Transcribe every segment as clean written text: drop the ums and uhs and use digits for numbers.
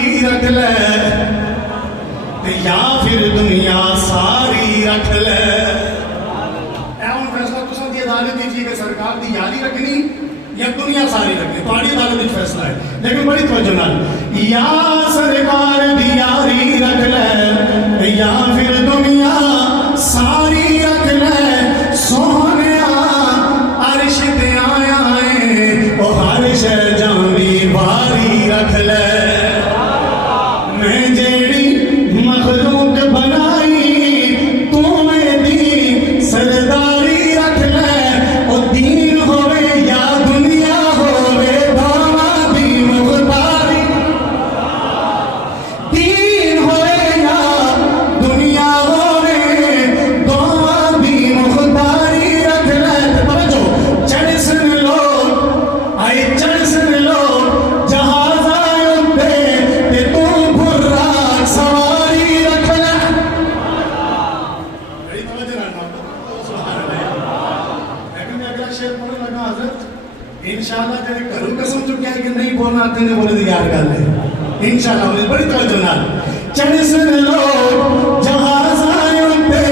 یاری رکھ لے یا پھر دنیا ساری رکھ لے. اے ہن فیصلہ تساں دی عدالت دیجیے کہ سرکار دی یاری رکھنی یا دنیا ساری رکھنی، تہاڈی عدالت وچ فیصلہ ہے. لیکن بڑی توجہ نال، یا سرکار دی یاری رکھ لے یا پھر دنیا ساری رکھ لے. سونیا عرش تے آیا ہے او ہر شے جان دی باری رکھ لے. میں جیڑی مخلوق بنائی تو میں دی سرداری رکھ لے. او دین ہوئے یا دنیا ہوئے دونوں دی مختاری. دین ہوئے یا دنیا ہوئے دونوں دی مختاری رکھ لے. توجہ، چڑھ سن لو آئے چڑھ سن لو جہاز آئے اتے تے تو براق سواری رکھ لے. بڑی توجہ رہنا سبحان اللہ. لیکن میں اگلا شعر پڑھنے لگا حضرت، انشاءاللہ جب کروں قسم چکیا ہے کہ نہیں بولنا آتے نے بولے دی یاد کر لے انشاءاللہ. مجھے بڑی توجہ نال، چڑھ سن لو جہاز آئے اتے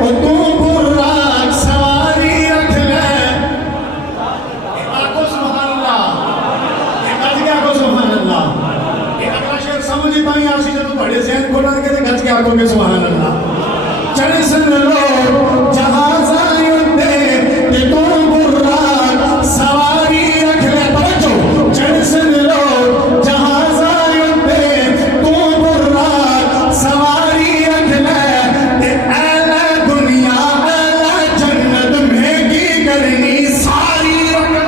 او تو براق سواری رکھ لے. آگو سبحان اللہ، ایک گج کے آگو سبحان اللہ. ایک اگلا شعر سمجھ پائی آسی جب بڑے ذہن کھولا کے گج کے آگو کے سبحان اللہ. چڑھ سن لو جہاز آئے اتے تے تو براق سواری رکھ لے. توجہ، چڑھ سن لو جہاز آئے اتے تو براق سواری رکھ لے. تے اہل دنیا اہل جنت میں کی کرنی ساری رکھ لے.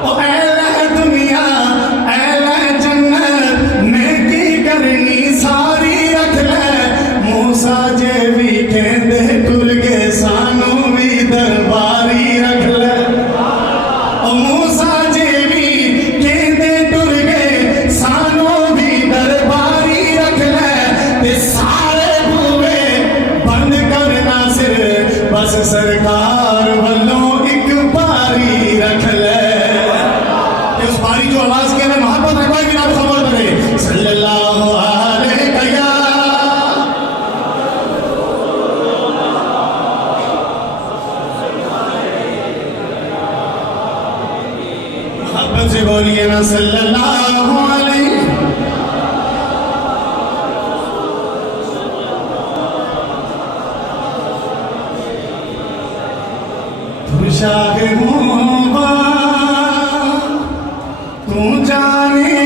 او اہل دنیا اہل جنت میں کی کرنی ساری رکھ لے. موسیٰ جے بھی کہندے ٹر کے سانوں بھی درباری رکھ لے. او موسیٰ جے بھی کہندے ٹر کے سانوں بھی درباری رکھ لے. تے سارے بوئے بند کرنا صرف بس سرکار والوں ایک باری رکھ لے. اس باری جو آواز کے میں محبت رکھوائی بھی آپ خبر کرے صلی اللہ علیہ یا محبت سے بولیے نا صلی اللہ علیہ. تو شاہ ہوں تو جانے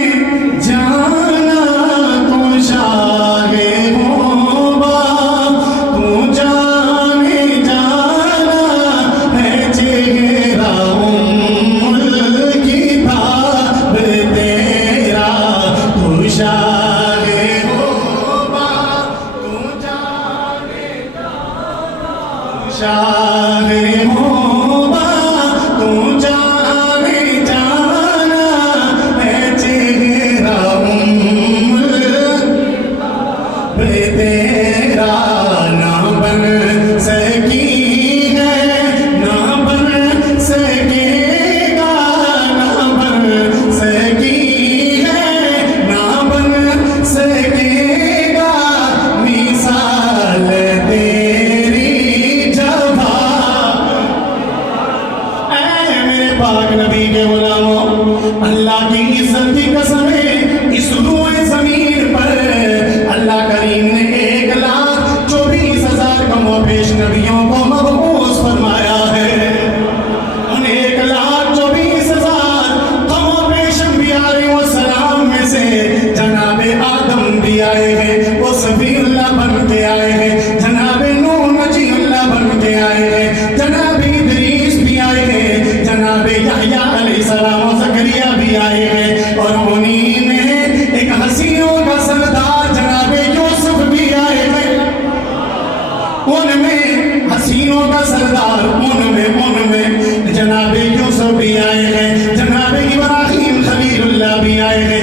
جانا تو شاہ ہوبا. تو جانے جانا ہے چہرہ کتاب تیرا. تو شاہ ہوبا تو جانے جانا تو شاہ ہوبا تو جانے جانا ہے چہرہ تیرا. نہ بن سکی ہے نہ بن سکے گا. نہ بن سکی ہے نہ بن سکے گا. مثال تیری جواب. اے میرے پاک نبی کے غلاموں، اللہ کی عزت کی قسم ہے اس روئے زمین پر اللہ کریم نے 1,24,000 کم و بیش نبیوں کو مبعوث فرمایا ہے. ان 1,24,000 کم و بیش انبیاء علیہ السلام میں سے جناب آدم بھی آئے ہیں، وہ صفی اللہ بن کے آئے ہیں. جناب نوح نجی اللہ بن کے آئے ہیں. جناب ادریس بھی آئے ہیں. جناب یحییٰ علیہ السلام و زکریا بھی آئے ہیں. اور انہی میں ایک حسینوں کا سردار جناب یوسف بھی آئے ہیں. ان میں حسینوں کا سردار ان میں جناب یوسف بھی آئے ہیں. جناب ابراہیم خلیل اللہ بھی آئے ہیں.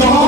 2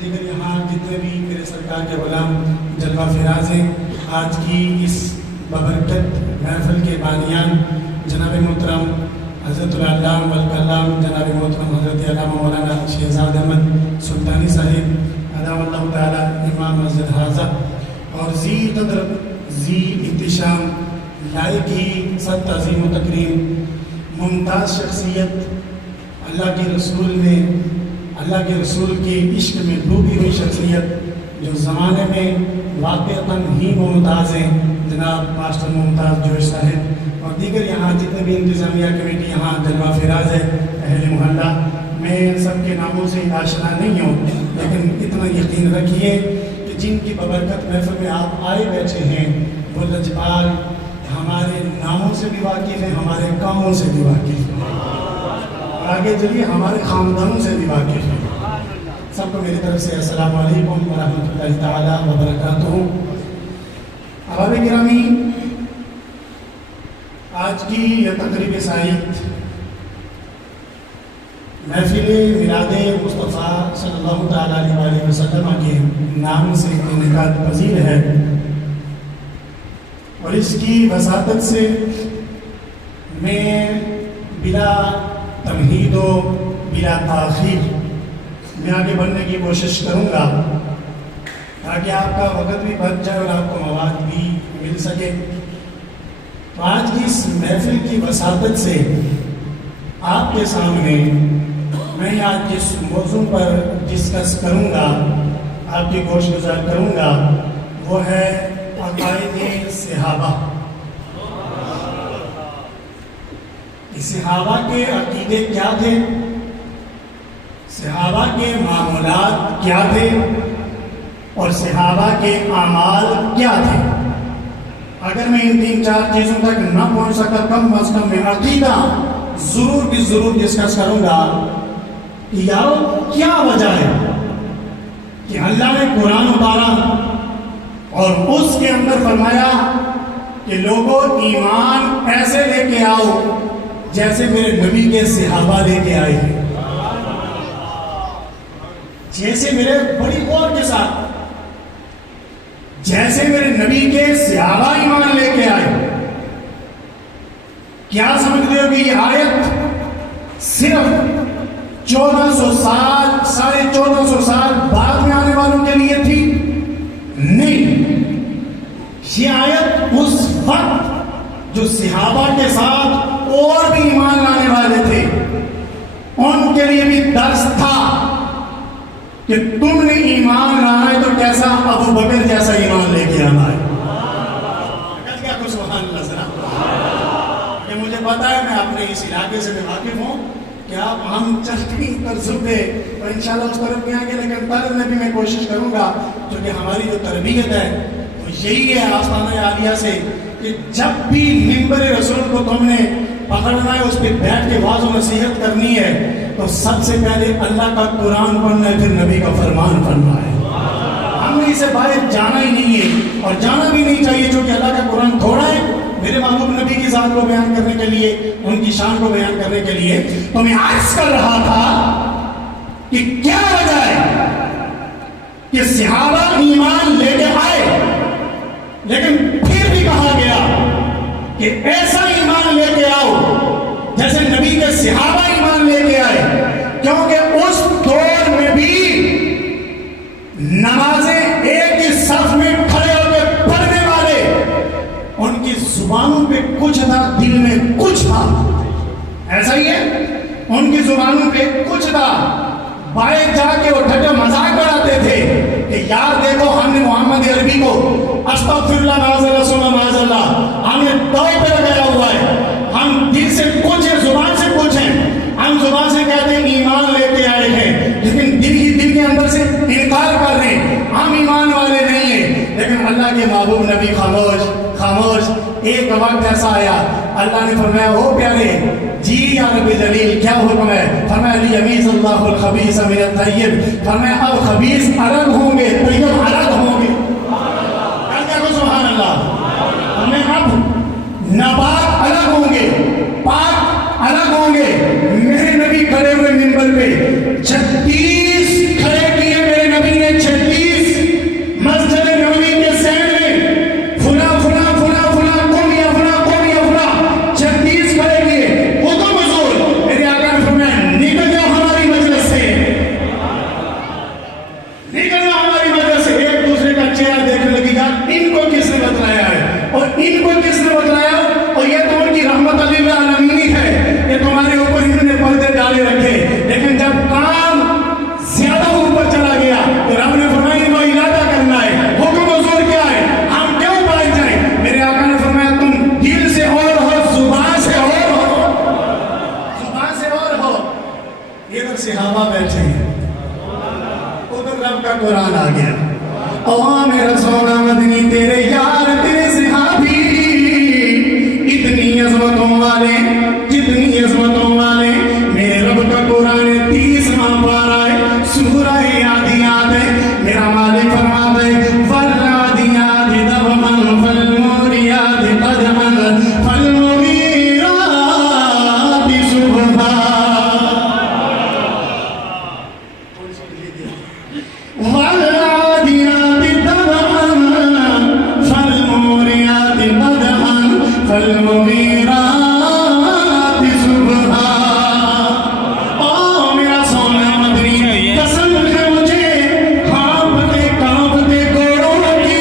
دیگر یہاں جتنے بھی میرے سرکار کے غلام جلوہ فراز ہیں، آج کی اس ببرکت محفل کے بانیان جناب محترم حضرت العلامہ والکلام جناب محترم حضرت علامہ مولانا شہزاد احمد سلطانی صاحب ادام اللہ تعالی امام مسجد حاضہ، اور ذی قدر ذی احتشام لائق ہی سب تعظیم و تکریم ممتاز شخصیت، اللہ کے رسول میں اللہ کے رسول کے عشق میں ڈوبی ہوئی شخصیت جو زمانے میں واقعتاً ہی ممتاز ہیں، جناب ماسٹر ممتاز جوش صاحب، اور دیگر یہاں جتنے بھی انتظامیہ کمیٹی یہاں جلوہ فراز ہے، اہل محلہ، میں سب کے ناموں سے آشنا نہیں ہوں، لیکن اتنا یقین رکھیے کہ جن کی ببرکت محفل میں آپ آئے بیٹھے ہیں وہ لجپال ہمارے ناموں سے بھی واقف ہیں، ہمارے کاموں سے بھی واقف ہیں، اور آگے چلیے ہمارے خاندانوں سے بھی واقف ہیں۔ سب کو میری طرف سے السلام علیکم ورحمۃ اللہ تعالی وبرکاتہ۔ احباب گرامی، آج کی یہ تقریب سعید محفل میلاد مصطفیٰ صلی اللہ تعالیٰ علیہ وسلم کے نام سے انعقاد پذیر ہے، اور اس کی وساطت سے میں بلا تمہید و بلا تاخیر میں آگے بڑھنے کی کوشش کروں گا تاکہ آپ کا وقت بھی بچ جائے اور آپ کو مواد بھی مل سکے۔ تو آج کی اس محفل کی وساطت سے آپ کے سامنے میں آج جس موضوع پر ڈسکس کروں گا، آپ کی گوش گزار کروں گا، وہ ہے عقائد صحابہ۔ صحابہ کے عقیدے کیا تھے، صحابہ کے معمولات کیا تھے، اور صحابہ کے اعمال کیا تھے۔ اگر میں ان 3-4 چیزوں تک نہ پہنچ سکا، کم از کم میں عقیدہ ضرور ڈسکس کروں گا کہ یارو کیا وجہ ہے کہ اللہ نے قرآن اتارا اور اس کے اندر فرمایا کہ لوگوں ایمان ایسے لے کے آؤ جیسے میرے نبی کے صحابہ لے کے آئے ہیں، جیسے میرے بڑی غور کے ساتھ جیسے میرے نبی کے صحابہ ایمان لے کے آئے۔ کیا سمجھتے ہو کہ یہ آیت صرف 1400 سال 1450 سال بعد میں آنے والوں کے لیے تھی؟ نہیں، یہ آیت اس وقت جو صحابہ کے ساتھ اور بھی ایمان لانے والے تھے ان کے لیے بھی درس تھا کہ تم نے ایمان لانا ہے تو کیسا ابو بکر جیسا ایمان لے کے آنا ہے۔ کیا کچھ سبحان اللہ ذرا، کہ مجھے پتا ہے میں اپنے اس علاقے سے واقف ہوں کہ آپ ہم چشمی پر زبے اور انشاءاللہ اس طرف بھی آئیں گے، لیکن طلب میں بھی میں کوشش کروں گا کیونکہ ہماری جو تربیت ہے وہ یہی ہے آستانہ عالیہ سے کہ جب بھی منبر رسول کو تم نے پکڑنا ہے، اس پہ بیٹھ کے واضح و نصیحت کرنی ہے تو سب سے پہلے اللہ کا قرآن پڑھنا ہے، پھر نبی کا فرمان پڑھنا ہے۔ ہم نے اسے باہر جانا ہی نہیں ہے اور جانا بھی نہیں چاہیے، چونکہ اللہ کا قرآن تھوڑا ہے میرے محبوب نبی کی ذات کو بیان کرنے کے لیے، ان کی شان کو بیان کرنے کے لیے۔ تو میں عرض کر رہا تھا کہ کیا وجہ ہے کہ صحابہ ایمان لے کے آئے، لیکن پھر بھی کہا گیا کہ ایسا ایمان لے کے آؤ جیسے نبی کے صحابہ ایمان لے کے آئے، کیونکہ اس دور میں بھی نمازیں ایک ہی صف میں کھڑے ہو کے پڑھنے والے، ان کی زبانوں پہ کچھ تھا، دل میں کچھ تھا، ایسا ہی ہے، ان کی زبانوں پہ کچھ تھا، باہر جا کے وہ ٹھٹا مذاق بڑھاتے تھے کہ یار دیکھو ہم نے محمد عربی کو استغفر اللہ معاذ اللہ ثم معاذ اللہ ہم نے توبہ پہ لگایا ہوا ہے، ہم دل سے کچھ ہیں، زبان سے کچھ ہیں، ہم زبان سے کہتے ہیں ایمان لے کے آئے ہیں، لیکن دل کے اندر سے انکار کر رہے ہیں، ہم ایمان والے نہیں ہیں۔ لیکن اللہ کے محبوب نبی خاموش۔ ایک وقت ایسا آیا، اللہ نے فرمایا او پیارے جی یا رب جلیل کیا حکم ہے؟ فرمایا لیمیز اللہ الخبیث من الطیب، فرمایا اب خبیث الگ ہوں گے، طیب الگ ہوں گے۔ کیا کہ سبحان اللہ، فرمایا اب ناپاک الگ ہوں گے، پاک الگ ہوں گے۔ میرے نبی کھڑے ہوئے منبر پہ 36 کھڑے کیے میرے نبی او میرا سونا مدنی تیرے یار تیرے صحابی اتنی عظمتوں والے جتنی عظمتوں والے میرے رب کا قرآن 30واں پارہ ہے سورہ عادیات ہے میرا مالک فرماتا ہے والعادیات ضبحا فالموریات قدحا فالمغیرات صبحا والعاديات ضبحا فالموريات قدحا فالمغيرات صبحا او میرا سونا مدنی قسم ہے مجھے کانپتے کانپتے گھوڑوں کی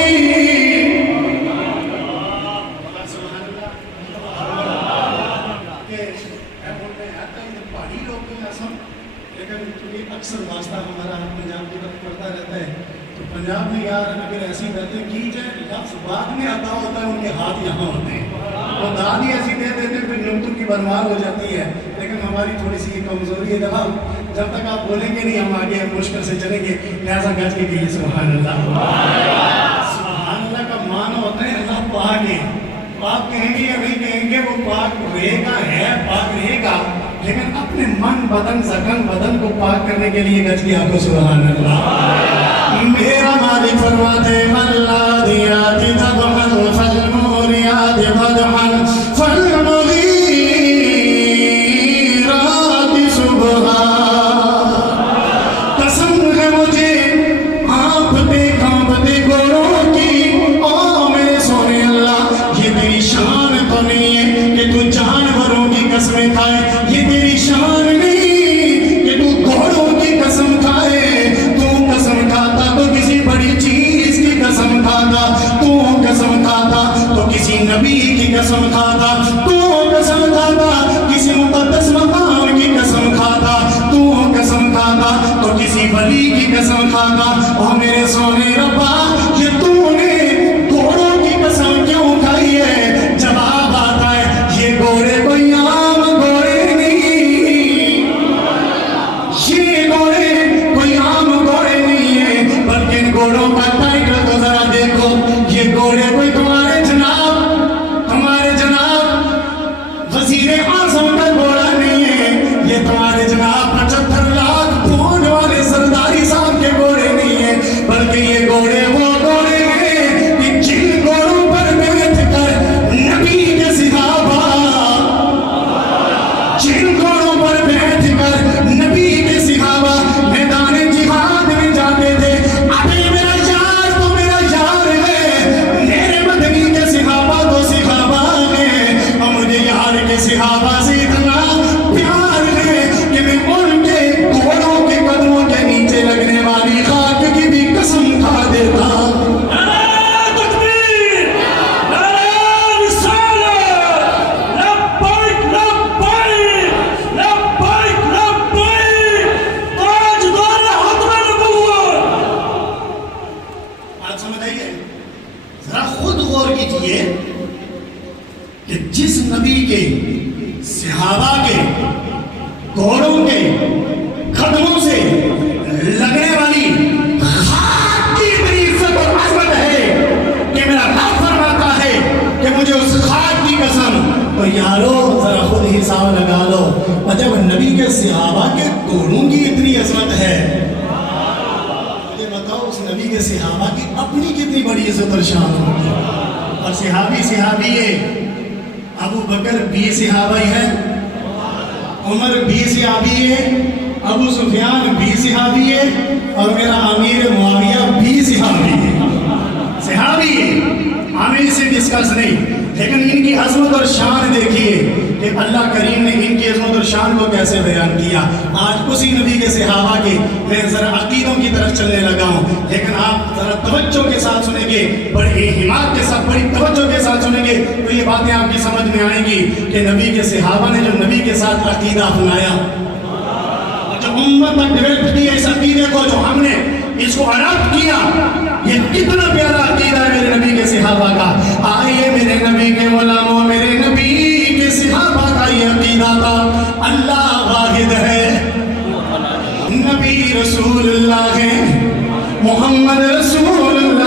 پہاڑی لوگ کی قسم لیکن چونکہ اکثر واسطہ ہمارا پنجاب کی طرف پڑتا رہتا ہے تو پنجاب میں یار اگر ایسی باتیں کی جائے لفظ بعد میں آتا ہوتا ہے ان کے ہاتھ یہاں ہوتے ہیں وہ داد ہی ایسی دے دیتے پھر نمتوں کی برمار ہو جاتی ہے لیکن ہماری تھوڑی سی کمزوری ہے جب تک آپ بولیں گے نہیں ہم آگے مشکل سے چلیں گے لہٰذا گج کے کہیے سبحان اللہ سبحان اللہ کا معنی ہوتا ہے اللہ پاک ہے پاک کہیں گے یا نہیں کہیں گے وہ پاک رہے گا ہے پاک رہے گا لیکن اپنے من بدن زخم بدن کو پاک کرنے کے لیے گج کی آپ کو سبحان اللہ میرا مالک فرماتے والعادیات ضبحا فالموریات قدحا فالمغیرات صبحا قسم ہے مجھے کانپتے کانپتے گھوڑوں کی او میرے سونے اللہ یہ تیری شان تو نہیں ہے کہ تو جانوروں کی قسمیں کھائے یہ تیری شان نہیں کہ تو گھوڑوں کی قسم کھائے تو قسم کھاتا تو کسی بڑی چیز کی قسم کھاتا تو قسم کھاتا تو کسی نبی کی قسم کھاتا تو قسم کھاتا کسی مقدس مقام کی قسم کھاتا تو قسم کھاتا تو کسی ولی کی قسم کھاتا اور میرے سونے ربا یہ تو نے گھوڑوں کی قسم کیوں کھائی ہے جواب آتا ہے یہ گھوڑے کوئی عام گھوڑے نہیں یہ گھوڑے کوئی عام گھوڑے نہیں ہے بلکہ ان گھوڑوں کا ٹائٹل تو ذرا دیکھو یہ گھوڑے کوئی تمہارے جناب وزیر اعظم کا گھوڑا نہیں ہے یہ تمہارے جناب 75 لاکھ پونڈ والے سرداری صاحب کے گھوڑے نہیں ہیں بلکہ یہ گھوڑے وہ گھوڑے ہیں کہ جن گھوڑوں پر بیٹھ کر نبی کے صحابہ جن گھوڑوں پر بیٹھ کر نبی کے صحابہ میدان جہاد میں جاتے تھے ابھی میرا یار تو میرا یار ہے میرے مدنی کے صحابہ تو صحابہ ہیں اور مجھے یار کے صحابہ سے اتنا پیار ہے کہ میں ان کے گھوڑوں کے قدموں کے نیچے لگنے والی خاک کی بھی قسم کھا دیتا کہ جس نبی کے صحابہ کے گھوڑوں کے قدموں سے لگنے والی خاک کی اتنی عزت اور عظمت ہے کہ میرا رب فرماتا ہے کہ مجھے اس خاک کی قسم تو یارو ذرا خود حساب لگا لو اور جب نبی کے صحابہ کے گھوڑوں کی اتنی عظمت ہے مجھے بتاؤ اس نبی کے صحابہ کی اپنی کتنی بڑی عزت اور شان ہوگی اور صحابی ہے ابو بکر بھی صحابی ہے عمر بھی صحابی ہے ابو سفیان بھی صحابی ہے اور میرا امیر معاویہ بھی صحابی ہے امیر سے ڈسکس نہیں لیکن ان کی عظمت اور شان دیکھیے کہ اللہ کریم نے ان کی عظمت اور شان کو کیسے بیان کیا آج اسی نبی کے صحابہ کے میں ذرا عقیدوں کی طرف چلنے لگا ہوں لیکن آپ ذرا توجہ کے ساتھ سنیں گے بڑی ہمت کے ساتھ بڑی توجہ کے ساتھ سنیں گے تو یہ باتیں آپ کی سمجھ میں آئیں گی کہ نبی کے صحابہ نے جو نبی کے ساتھ عقیدہ اپنایا جو امت تک ڈیولپ کی اس عقیدے کو جو ہم نے اس کو اڈاپٹ کیا یہ کتنا پیارا عقیدہ ہے میرے نبی کے صحابہ کا آئیے میرے نبی کے غلاموں میرے نبی کے صحابہ کا یہ عقیدہ تھا اللہ واحد ہے نبی رسول اللہ ہے محمد رسول اللہ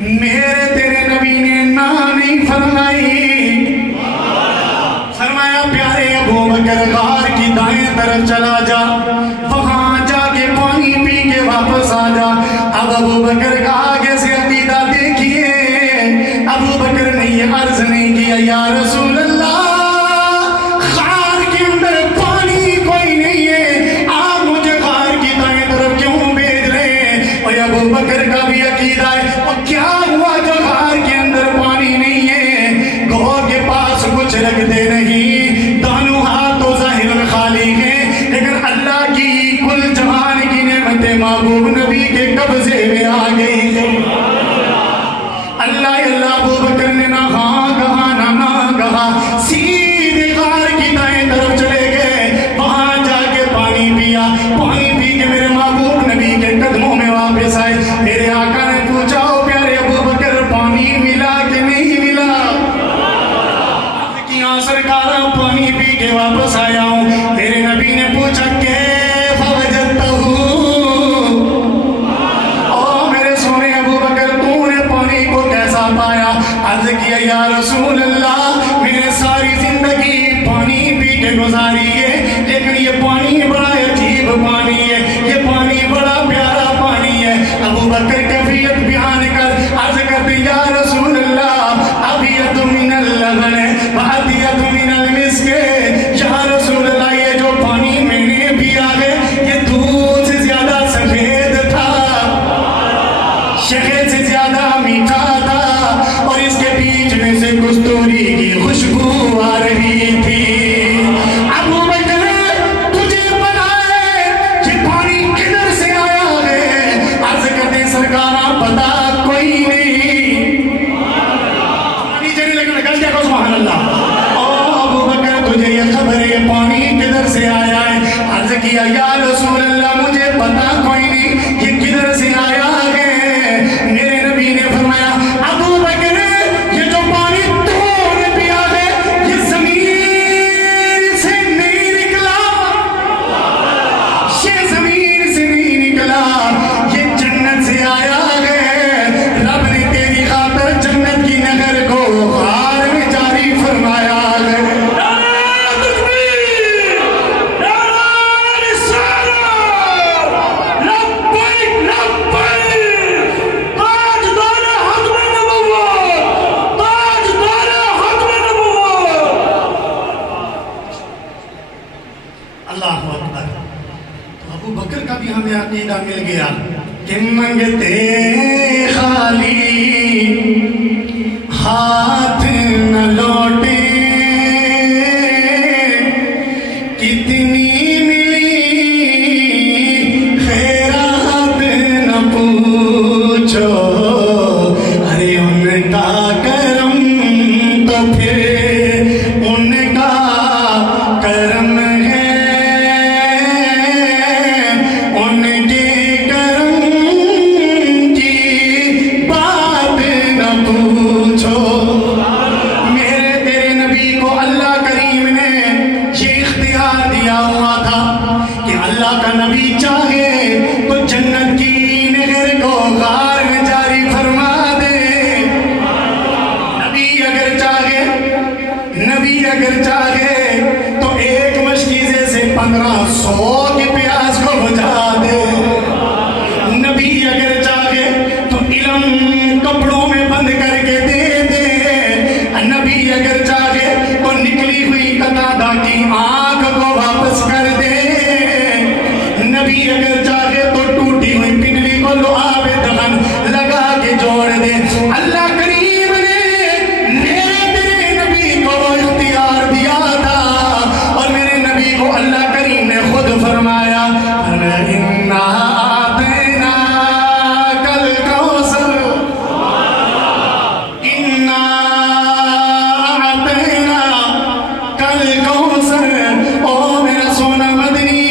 میرے تیرے نبی نے نہ نہیں فرمائی، فرمایا پیارے ابو بکر غار کی دائیں طرف چلا جا، وہاں جا کے پانی پی کے واپس آ جا۔ اب ابو بکر کا آگے سے عقیدہ دیکھیے، ابو بکر نے یہ عرض نہیں کیا یا رسول اللہ غار کے اندر پانی کوئی نہیں ہے، آپ مجھے غار کی دائیں طرف کیوں بھیج رہے ہیں؟ اور ابو بکر کا بھی عقیدہ ہے، اور کیا ہوا جو غار کے اندر پانی نہیں ہے؟ گو کے پاس کچھ رکھتے نہیں، دونوں ہاتھ تو ظاہر خالی ہیں، لیکن اللہ کی کل جہان کی نعمتیں محبوب نبی کے قبضے میں آ گئی ہیں۔ اللہ ابو بکر نے نہ ہاں کہا نہ کہا، سیدھے غار کی دائیں طرف چلے گئے، وہاں جا کے پانی پیا، پانی پی کے میرے محبوب نبی کے قدموں میں واپس آئے۔ میرے آقا نے پوچھا او پیارے ابو بکر پانی ملا کہ نہیں ملا؟ کہ ہاں سرکار پانی پی کے واپس آیا ہوں۔ میرے نبی نے پوچھا کیف وجدتہ، او میرے سونے ابو بکر تو نے پانی کو کیسا پایا؟ عرض کیا یا رسول اللہ میں نے ساری زندگی پانی پی کے گزاری ہے، لیکن یہ پانی بڑا عجیب پانی ہے، یہ پانی بڑا پیارا پانی ہے۔ ابو بکر کیفیت بیان کر عرض کرتے یا رسول اللہ ابیض من اللبن وابیض من المسک، یا رسول اللہ یہ جو پانی میں نے پیا ہے یہ دودھ سے زیادہ سفید تھا، شہد سے زیادہ میٹھا تھا، اور اس کے بیچ میں سے کستوری کی خوشبو آ رہی تھی۔ ابو بکر تجھے پتا ہے یہ پانی کدھر سے آیا ہے؟ عرض کرتے سرکار پتا کوئی نہیں، پانی چلنے لگا نکل جائے گا سبحان اللہ۔ او ابو بکر تجھے یہ خبر ہے یہ پانی کدھر سے آیا ہے؟ عرض کیا یا رسول اللہ مجھے پتا کوئی نہیں یہ کدھر سے آیا ہے۔ میرے نبی نے فرمایا ابو بکر یہ جو پانی تو نے پیا ہے یہ زمین سے نہیں نکلا، یہ زمین سے نہیں نکلا، یہ جنت سے آیا ہے۔ رب نے تیری خاطر جنت کی نہر کو غار میں جاری فرمایا ہے۔ اللہ اکبر۔ تو ابو بکر کا بھی ہمیں عقیدہ مل گیا کہ منگتے خالی ہاتھ نہ لوٹے، کتنی ملی خیرات نہ پوچھو، ارے ان کا کرم تو پھر ان کا کرم ہے، ان کے کرم کی بات نہ پوچھو۔ میرے تیرے نبی کو اللہ کریم نے یہ اختیار دیا ہوا تھا کہ اللہ کا نبی چاہے تو جنت کی نہر کو غار میں جاری فرما دے، نبی اگر چاہے تو ایک مشکیزے سے 1500 کی پیاس کو بجھا دے، نبی اگر چاہے تو علم کپڑوں میں بند کر کے دے دے، نبی اگر چاہے تو نکلی ہوئی قطادہ کی آنکھ کو واپس کر دے، نبی اگر چاہے تو ٹوٹی ہوئی پنڈلی کو لعاب دہن لگا کے جوڑ دے۔ اللہ کریم نے میرے تیرے نبی کو اختیار دیا تھا، اور میرے نبی کو اللہ کریم نے خود فرمایا اِنَّا أَعْطَيْنَاكَ الْكَوْثَرَ، اِنَّا أَعْطَيْنَاكَ الْكَوْثَرَ۔ او میرا سونا مدنی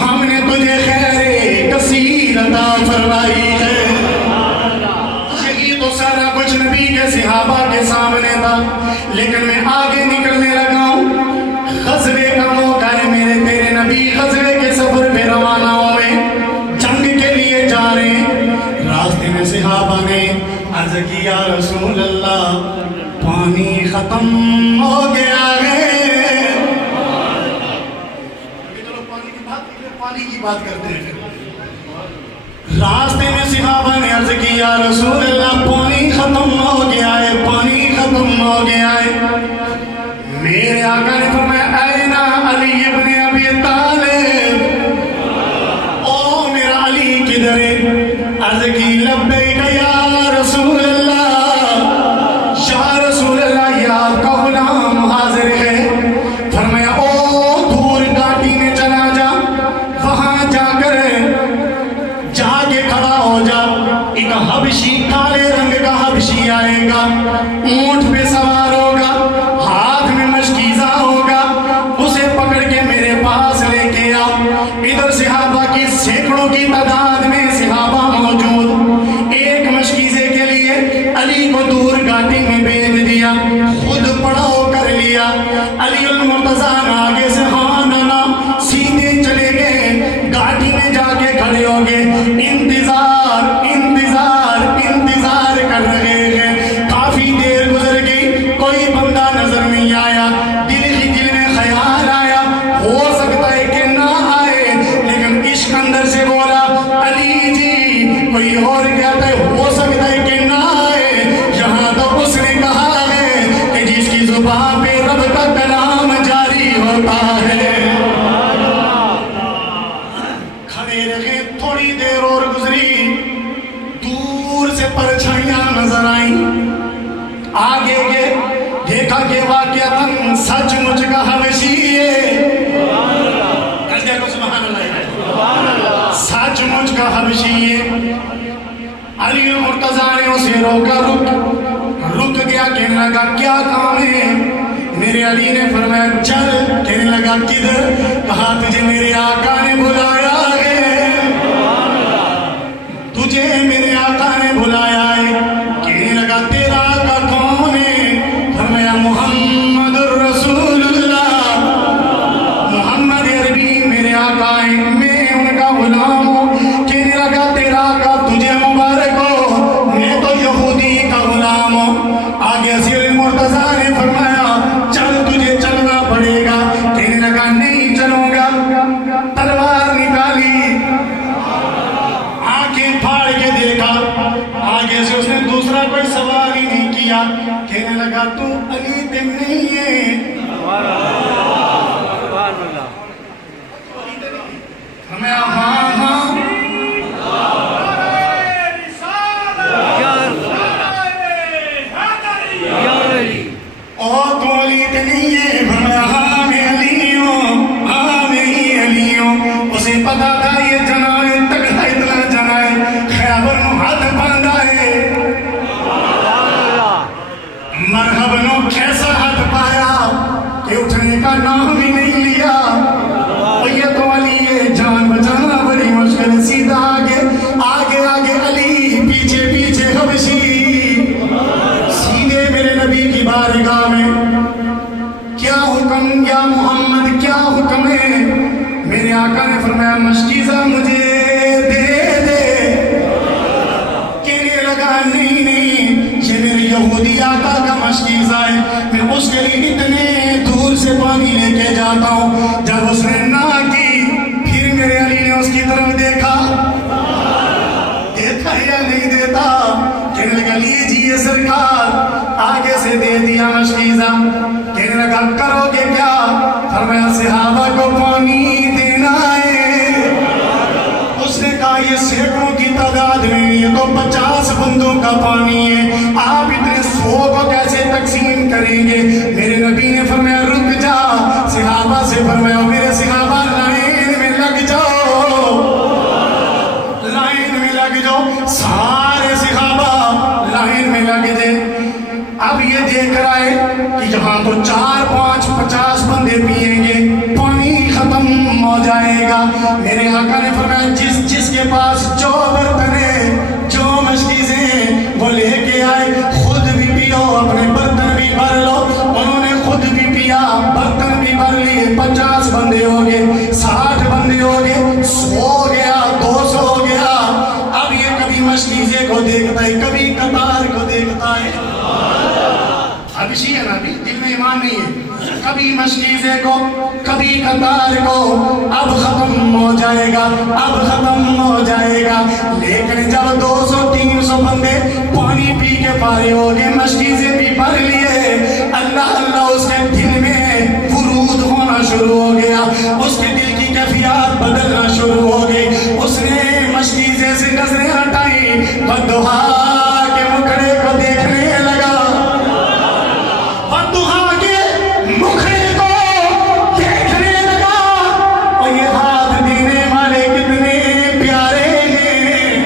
ہم نے تجھے خیر کثیر عطا فرمائی ہے۔ یہی تو سارا کچھ نبی کے صحابہ کے سامنے تھا، لیکن میں آگے نکلنے لگا ہوں۔ غزوے کا موقع ہے، میرے تیرے نبی غزوے کے سفر پہ روانہ ہوئے، جنگ کے لیے جا رہے ہیں۔ راستے میں صحابہ نے عرض کی یا رسول اللہ پانی ختم ہو گیا ہے. چلو پانی کی بات کرتے ہیں. راستے میں صحابہ نے عرض کی یا رسول اللہ پانی ختم ہو گیا ہے, پانی ختم ہو گیا ہے. میرے آقا نے فرمایا اینا علی ابن ابی طالب, او میرا علی کدھر ہے؟ عرض کی لبیک یا رسول اللہ, یا رسول اللہ یہ آپ کا غلام حاضر ہے. فرمایا او دور گاٹی میں چلا جا, وہاں جا کے کھڑا ہو جا. ایک حبشی کالے رنگ کا حبشی آئے گا, اونٹ پہ سوار ہوگا, ہاتھ میں مشکیزہ ہوگا, اسے پکڑ کے میرے پاس لے کے آ. ادھر صحابہ کی سینکڑوں کی تعداد میں صحابہ موجود, ایک مشکیزے کے لیے علی کو دور گاٹی میں بھیج دیا, خود پڑاؤ کر لیا. علی المرتضیٰ آگے سے ہاں نانا سیدھے چلے گئے, گاٹی میں جا کے کھڑے ہو گئے. انتظار کر رہے ہیں. کافی دیر گزر گئی, کوئی بندہ نظر نہیں آیا. دل میں خیال آیا ہو سکتا ہے کہ نہ آئے, لیکن عشق اندر سے بولا علی جی کوئی اور کہتا ہے ہو سکتا ہے کہ نہ آئے. یہاں تو اس نے کہا ہے کہ جس کی زبان پہ رب کا کلام جاری ہوتا ہے. کھڑے رہے, تھوڑی دیر اور گزری, دور سے پرچھائیاں نظر آئیں. آگے گئے, دیکھا کہ واقعتاً سچ مچ کا حبشی ہے. سچ مچ کا حبشی ہے. علی المرتضیٰ نے اسے روکا, رک گیا. کہنے لگا کیا کام ہے؟ میرے علی نے فرمایا چل. کہنے لگا کدھر؟ کہا تجھے میرے آقا نے بلایا ہے, تجھے میرے آقا نے بلایا ہے. کہنے لگا تیرا آقا کون ہے؟ فرمایا محمد الرسول اللہ, محمد عربی میرے آقا ہیں, میں ان کا غلام ہوں. کہنے لگا تیرا آقا تجھے مبارک ہو, میں تو یہودی کا غلام ہوں. آگے سے مرتضیٰ نے فرمایا چل تجھے چلنا پڑے گا. کہنے لگا نہیں چلوں گا. تلوار نکالی, آنکھیں پھاڑ کے دیکھا, آگے سے اس نے دوسرا کوئی سوال ہی نہیں کیا. کہنے لگا تو علی تم نہیں ہے؟ ہمیں ہاں ہاں. اور تو علی تو نہیں ہے؟ ہمیں ہاں میں علی ہوں, ہاں میں ہی علی ہوں. اسے پتا تھا یہ جناب تک اتنا جناب خیبر نو ہاتھ باندھا ہے. مرحب نو کیسا ہاتھ پایا کہ اٹھنے کا نام بھی نہیں لیا. اور یہ تو علی ہے, جان بچانا بڑی مشکل. سیدھا آگے آگے آگے علی, پیچھے پیچھے حبشی. سیدھے میرے نبی کی بارگاہ میں, کیا حکم یا محمد کیا حکم ہے؟ میرے آقا نے فرمایا مشکیزہ مجھے دے دے. کہنے لگا نہیں نہیں, یہ میرے یہودی آقا کا مشکیزہ ہے, میں اس کے لیے اتنے دور سے پانی لے کے جاتا ہوں. جب اس نے نہ کی, پھر میرے علی نے اس کی طرف دیکھا, دیتا یا نہیں دیتا. کہنے لگا لیجیے سرکار. آگے سے دے دیا مشکیزہ. کہنے لگا کرو گے کیا؟ فرمایا صحابہ کو پانی دینا ہے. اس نے کہا یہ سینکڑوں کی تعداد میں, یہ تو 50 بندوں کا پانی ہے, آپ اتنے 100 کو کیسے تقسیم کریں گے؟ میرے نبی نے فرمایا رک جا. صحابہ سے فرمایا میرے صحابہ لائن میں لگ جاؤ, لائن میں لگ جاؤ. سارے صحابہ لائن میں لگ جائے. اب یہ دیکھ رہا ہے کہ یہاں تو 4 5 50 بندے پیئیں گے, پانی ختم ہو جائے گا. میرے آقا نے فرمایا جس کے پاس جو برتن ہے, جو مشکیزیں وہ لے کے آئے, خود بھی پیو, اپنے برتن بھی بھر لو. انہوں نے خود بھی پیا, برتن بھی بھر لیے. 50 بندے ہو گئے, 60 بندے ہو گئے, 100 ہو گیا, 200 ہو گیا. اب یہ کبھی مشکیزے کو دیکھتا ہے, کبھی قطار کو حبشی ہے نا بھی، دل میں ایمان نہیں ہے، کبھی مشکیزے کو کبھی قطار کو، اب ختم ہو جائے گا، اب ختم ہو جائے گا، لیکن جب 200-300 بندے پانی پی کے پارے ہو گئے، مشکیزے بھی بھر لیے، اللہ اللہ اس کے دل میں ورود ہونا شروع ہو گیا، اس کے دل کی کیفیات بدلنا شروع ہو گئی، اس نے مشکیزے سے نظریں ہٹائیں، بددعا کے مکھڑے کو دیکھنے لگا، بددعا کے مکھڑے کو دیکھنے لگا، اور یہ ہاتھ دینے والے کتنے پیارے ہیں،